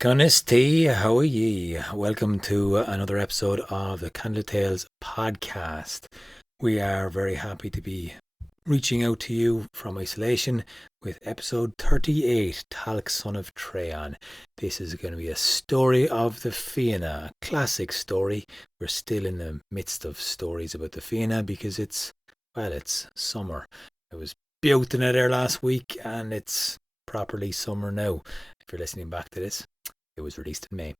Connisti, how are ye? Welcome to another episode of the Candlelittales podcast. We are very happy to be reaching out to you from isolation with episode 38, Tailc, son of Treon. This is going to be a story of the Fianna, a classic story. We're still in the midst of stories about the Fianna because it's summer. I was beauting it there last week and it's properly summer now. If you're listening back to this, it was released in May.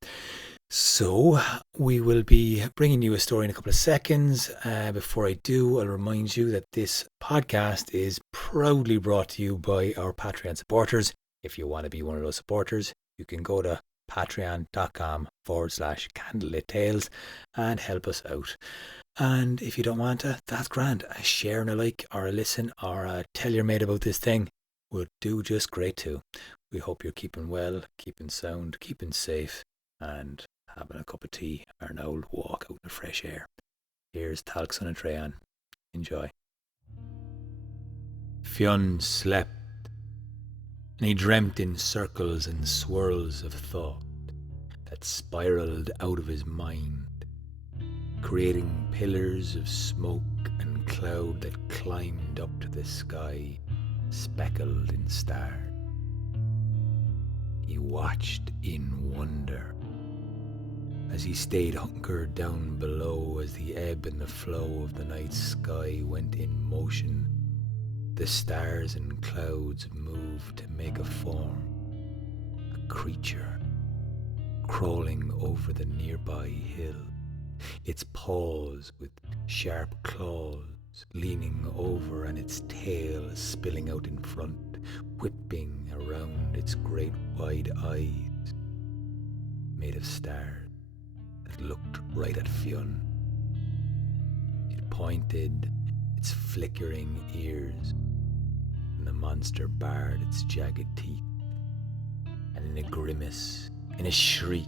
So we will be bringing you a story in a couple of seconds. Before I do, I'll remind you that this podcast is proudly brought to you by our Patreon supporters. If you want to be one of those supporters, you can go to patreon.com/candlelittales and help us out. And if you don't want to, that's grand. A share and a like or a listen or tell your mate about this thing would do just great too. We hope you're keeping well, keeping sound, keeping safe, and having a cup of tea or an old walk out in the fresh air. Here's Tailc, son of Treon. Enjoy. Fionn slept, and he dreamt in circles and swirls of thought that spiraled out of his mind, creating pillars of smoke and cloud that climbed up to the sky, speckled in stars. He watched in wonder as he stayed hunkered down below as the ebb and the flow of the night sky went in motion. The stars and clouds moved to make a form, a creature crawling over the nearby hill, its paws with sharp claws leaning over and its tail spilling out in front, whipping around its great wide eyes, made of stars that looked right at Fionn. It pointed its flickering ears, and the monster bared its jagged teeth, and in a grimace, in a shriek,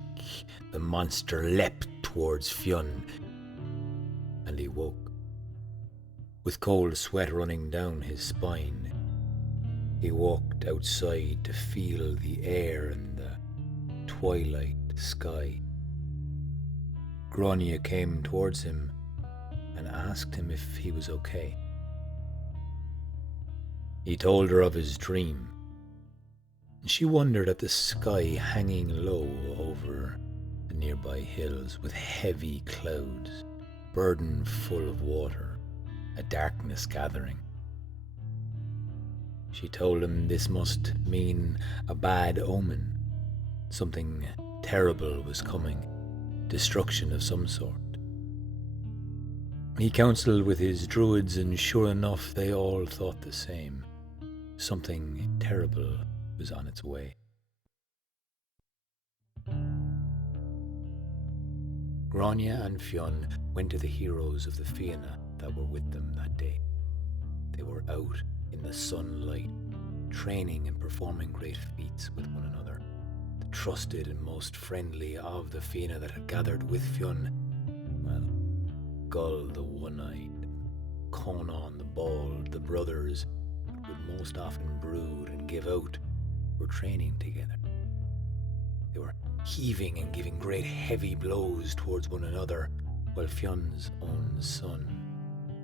the monster leapt towards Fionn, and he woke. With cold sweat running down his spine, he walked outside to feel the air and the twilight sky. Grania came towards him and asked him if he was okay. He told her of his dream, and she wondered at the sky hanging low over the nearby hills with heavy clouds, burdened full of water, a darkness gathering. She told him this must mean a bad omen. Something terrible was coming, destruction of some sort. He counselled with his druids, and sure enough, they all thought the same. Something terrible was on its way. Grania and Fionn went to the heroes of the Fianna that were with them that day. They were out in the sunlight, training and performing great feats with one another. The trusted and most friendly of the Fianna that had gathered with Fionn, Gull the One-Eyed, Conan the Bald, the brothers that would most often brood and give out, were training together. They were heaving and giving great heavy blows towards one another, while Fionn's own son,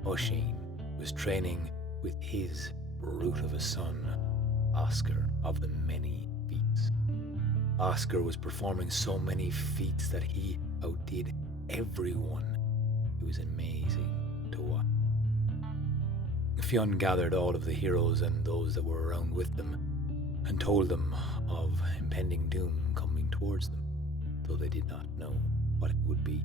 Oisin, was training with his brute of a son, Oscar of the many feats. Oscar was performing so many feats that he outdid everyone. It was amazing to watch. Fionn gathered all of the heroes and those that were around with them and told them of impending doom coming towards them, though they did not know what it would be.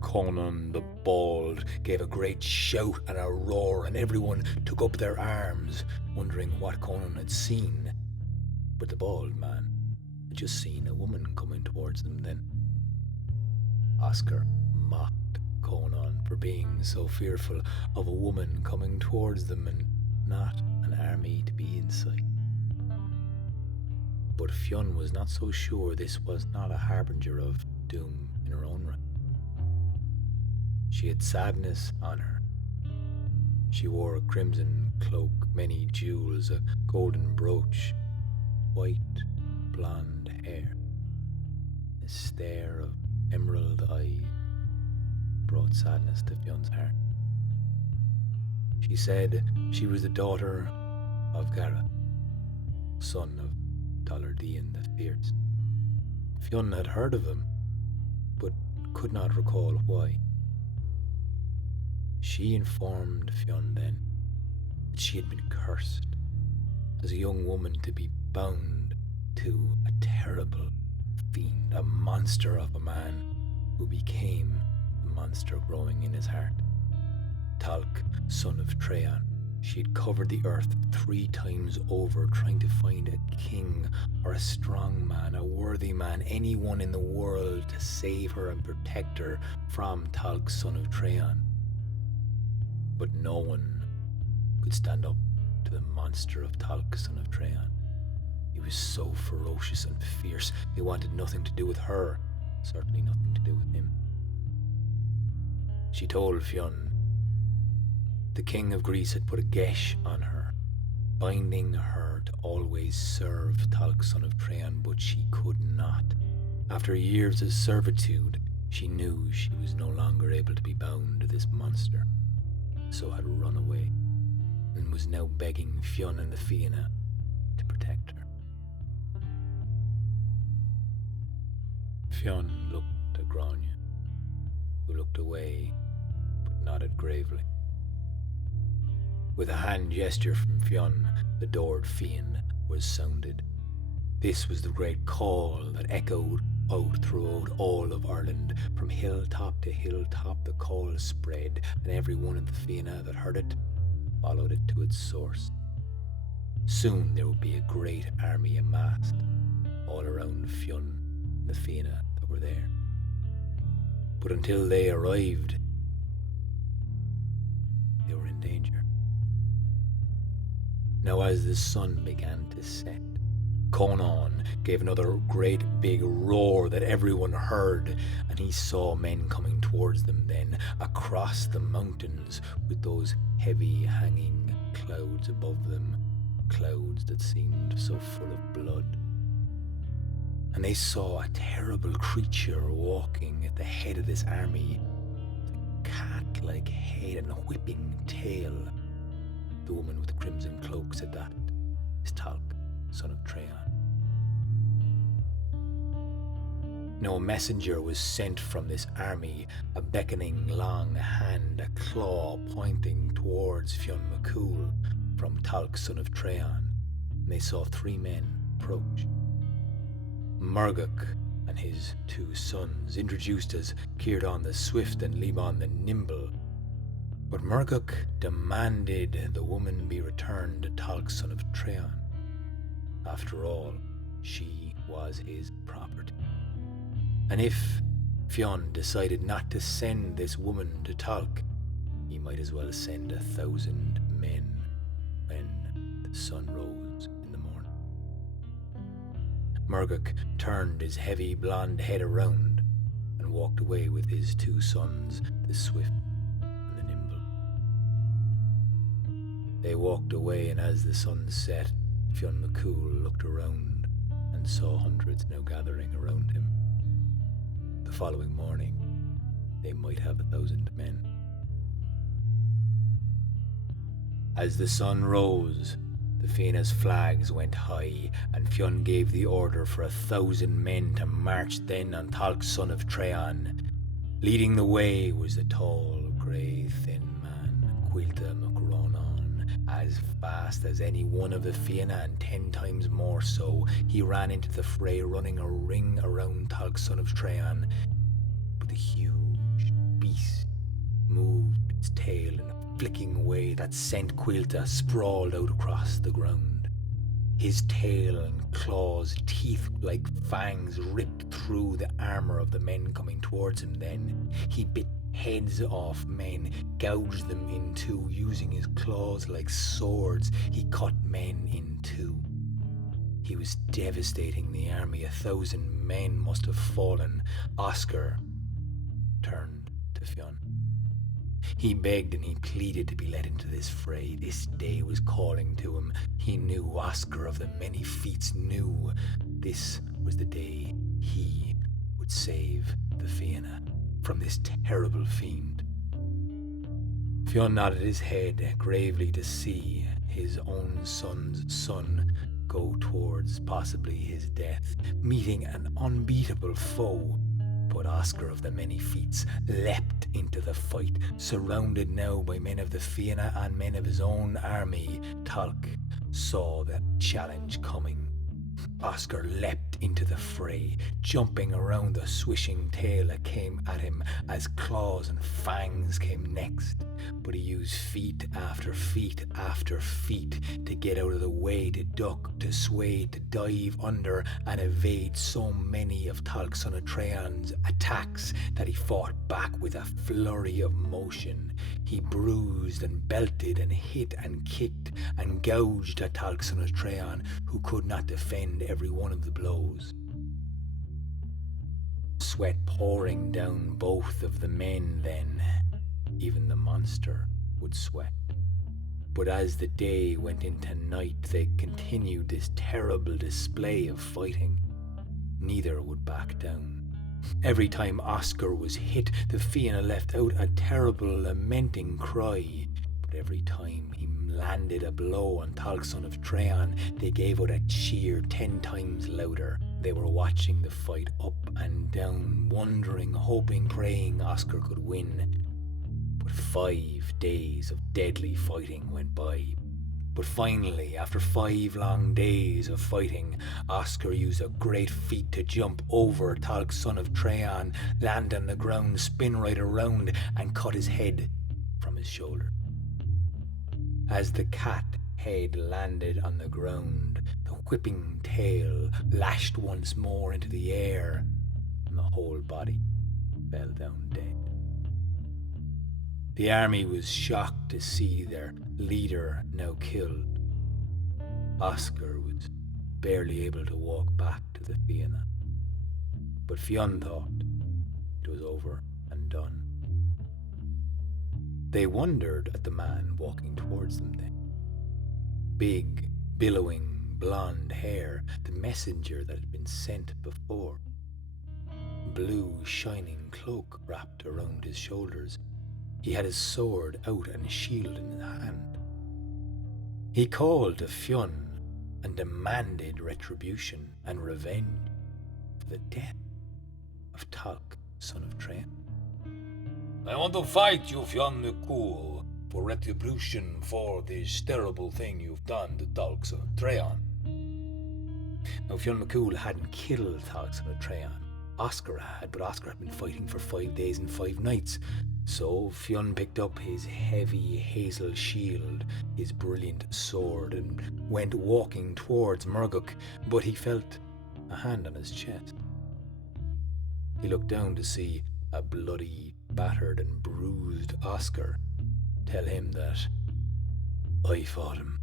Conan the Bald gave a great shout and a roar, and everyone took up their arms, wondering what Conan had seen. But the bald man had just seen a woman coming towards them then. Oscar mocked Conan for being so fearful of a woman coming towards them and not an army to be in sight. But Fionn was not so sure this was not a harbinger of doom in her own right. She had sadness on her. She wore a crimson cloak, many jewels, a golden brooch, white blonde hair, a stare of emerald eyes brought sadness to Fionn's heart. She said she was the daughter of Gareth, son of Tailc the Fierce. Fionn had heard of him, but could not recall why. She informed Fionn then that she had been cursed as a young woman to be bound to a terrible fiend, a monster of a man who became the monster growing in his heart. Tailc, son of Treon. She had covered the earth 3 times over trying to find a king or a strong man, a worthy man, anyone in the world to save her and protect her from Tailc, son of Treon. But no one could stand up to the monster of Tailc, son of Treon. He was so ferocious and fierce. He wanted nothing to do with her, certainly nothing to do with him. She told Fionn the king of Greece had put a geis on her, binding her to always serve Tailc, son of Treon, but she could not. After years of servitude, she knew she was no longer able to be bound to this monster, so had run away, and was now begging Fionn and the Fianna to protect her. Fionn looked at Grania, who looked away, but nodded gravely. With a hand gesture from Fionn, the Dord Fiann was sounded. This was the great call that echoed out throughout all of Ireland. From hilltop to hilltop the call spread, and every one of the Fianna that heard it followed it to its source. Soon there would be a great army amassed all around Fionn and the Fianna that were there. But until they arrived, they were in danger. Now as the sun began to set, Conan gave another great big roar that everyone heard, and he saw men coming towards them then across the mountains with those heavy hanging clouds above them, clouds that seemed so full of blood. And they saw a terrible creature walking at the head of this army, with a cat-like head and a whipping tail. The woman with the crimson cloak said that is Tailc, son of Treon. Now a messenger was sent from this army, a beckoning long hand, a claw pointing towards Fionn McCool from Tailc, son of Treon, and they saw 3 men approach. Murgach and his 2 sons, introduced as Círdan the Swift and Liban the Nimble. But Murgach demanded the woman be returned to Tailc, son of Treon. After all, she was his property. And if Fionn decided not to send this woman to Tailc, he might as well send 1,000 men when the sun rose in the morning. Murgach turned his heavy blonde head around and walked away with his 2 sons, the Swift and the Nimble. They walked away, and as the sun set, Fionn McCool looked around and saw hundreds now gathering around him. The following morning, they might have 1,000 men. As the sun rose, the Fianna's flags went high, and Fionn gave the order for 1,000 men to march then on Tailc, son of Treon. Leading the way was the tall, grey, thin man, Cuilta MacRonan. As fast as any one of the Fianna, and 10 times more so, he ran into the fray, running a ring around Tailc, son of Treon. But the huge beast moved its tail in a flicking way that sent Cuilta sprawled out across the ground. His tail and claws, teeth like fangs, ripped through the armor of the men coming towards him then. He bit heads off men, gouged them in 2, using his claws like swords. He cut men in 2. He was devastating the army. 1,000 men must have fallen. Oscar turned to Fionn. He begged and he pleaded to be let into this fray. This day was calling to him. He knew, Oscar of the many feats knew, this was the day he would save the Fianna from this terrible fiend. Fionn nodded his head gravely to see his own son's son go towards possibly his death, meeting an unbeatable foe. But Oscar of the Many Feats leapt into the fight, surrounded now by men of the Fianna and men of his own army. Tailc saw the challenge coming. Oscar leapt into the fray, jumping around the swishing tail that came at him as claws and fangs came next. But he used feat after feat after feat to get out of the way, to duck, to sway, to dive under and evade so many of Tailc son of Treon's attacks that he fought back with a flurry of motion. He bruised and belted and hit and kicked and gouged at Tailc son of Treon, who could not defend every one of the blows. Sweat pouring down both of the men then. Even the monster would sweat. But as the day went into night, they continued this terrible display of fighting. Neither would back down. Every time Oscar was hit, the Fianna let out a terrible lamenting cry. But every time he landed a blow on Tailc son of Treon, they gave out a cheer 10 times louder. They were watching the fight up and down, wondering, hoping, praying Oscar could win. But 5 days of deadly fighting went by. But finally, after 5 long days of fighting, Oscar used a great feat to jump over Tailc son of Treon, land on the ground, spin right around, and cut his head from his shoulder. As the cat head landed on the ground, the whipping tail lashed once more into the air, and the whole body fell down dead. The army was shocked to see their leader now killed. Oscar was barely able to walk back to the Fianna, but Fionn thought it was over and done. They wondered at the man walking towards them then. Big, billowing, blonde hair, the messenger that had been sent before. Blue, shining cloak wrapped around his shoulders. He had his sword out and his shield in his hand. He called to Fionn and demanded retribution and revenge for the death of Tailc, son of Treon. I want to fight you, Fionn McCool, for retribution for this terrible thing you've done to Tailc, son of Treon. Now, Fionn McCool hadn't killed Tailc, son of Treon. Oscar had, but Oscar had been fighting for 5 days and 5 nights. So Fionn picked up his heavy hazel shield, his brilliant sword, and went walking towards Murguk, but he felt a hand on his chest. He looked down to see a bloody, battered and bruised Oscar tell him that, "I fought him,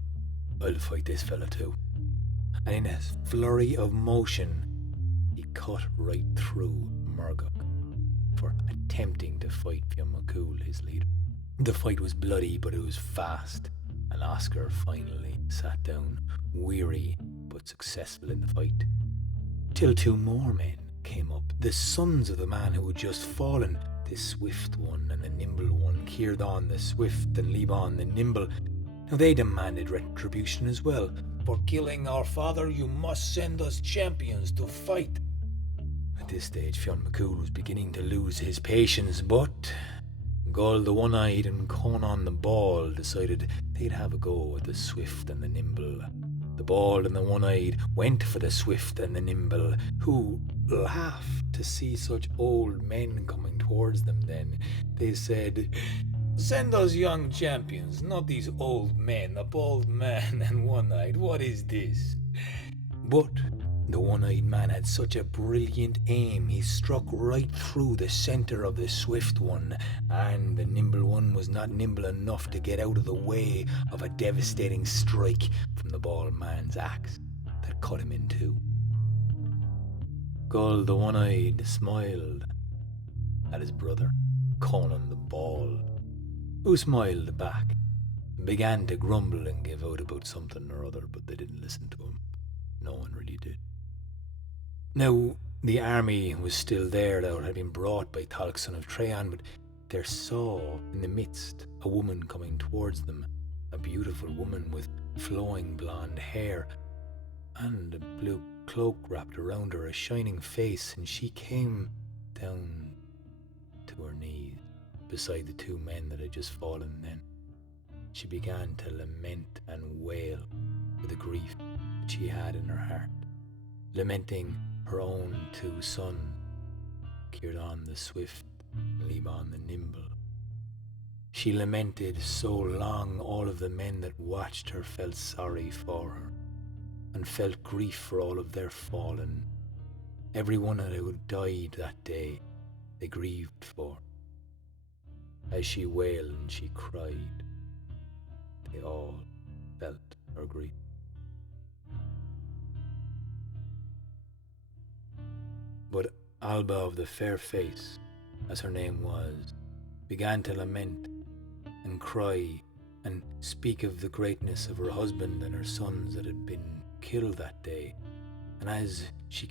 I'll fight this fella too." And in a flurry of motion, he cut right through Murguk for attempting to fight Fionn McCool, his leader. The fight was bloody, but it was fast, and Oscar finally sat down, weary but successful in the fight. Till 2 more men came up, the sons of the man who had just fallen, the swift one and the nimble one, Círdan the swift and Liban the nimble. Now they demanded retribution as well. For killing our father, you must send us champions to fight. At this stage, Fionn McCool was beginning to lose his patience, but Gull the One-Eyed and Conan the Bald decided they'd have a go at the swift and the nimble. The Bald and the One-Eyed went for the swift and the nimble, who laughed to see such old men coming towards them then. They said, "Send us young champions, not these old men, a bald man and one-eyed. What is this?" But the One-Eyed Man had such a brilliant aim, he struck right through the center of the swift one, and the nimble one was not nimble enough to get out of the way of a devastating strike from the bald man's axe that cut him in two. Gull the One-Eyed smiled at his brother, Conan the Bald, who smiled back and began to grumble and give out about something or other, but they didn't listen to him. No one really did. Now, the army was still there that had been brought by Tailc, son of Treon, but there saw in the midst a woman coming towards them, a beautiful woman with flowing blonde hair and a blue cloak wrapped around her, a shining face, and she came down to her knees beside the two men that had just fallen then. She began to lament and wail for the grief that she had in her heart, lamenting her own two sons, Treon the swift and Liban the nimble. She lamented so long all of the men that watched her felt sorry for her and felt grief for all of their fallen. Everyone that had died that day they grieved for. As she wailed and she cried, they all felt her grief. But Alba of the fair face, as her name was, began to lament and cry and speak of the greatness of her husband and her sons that had been killed that day. And as she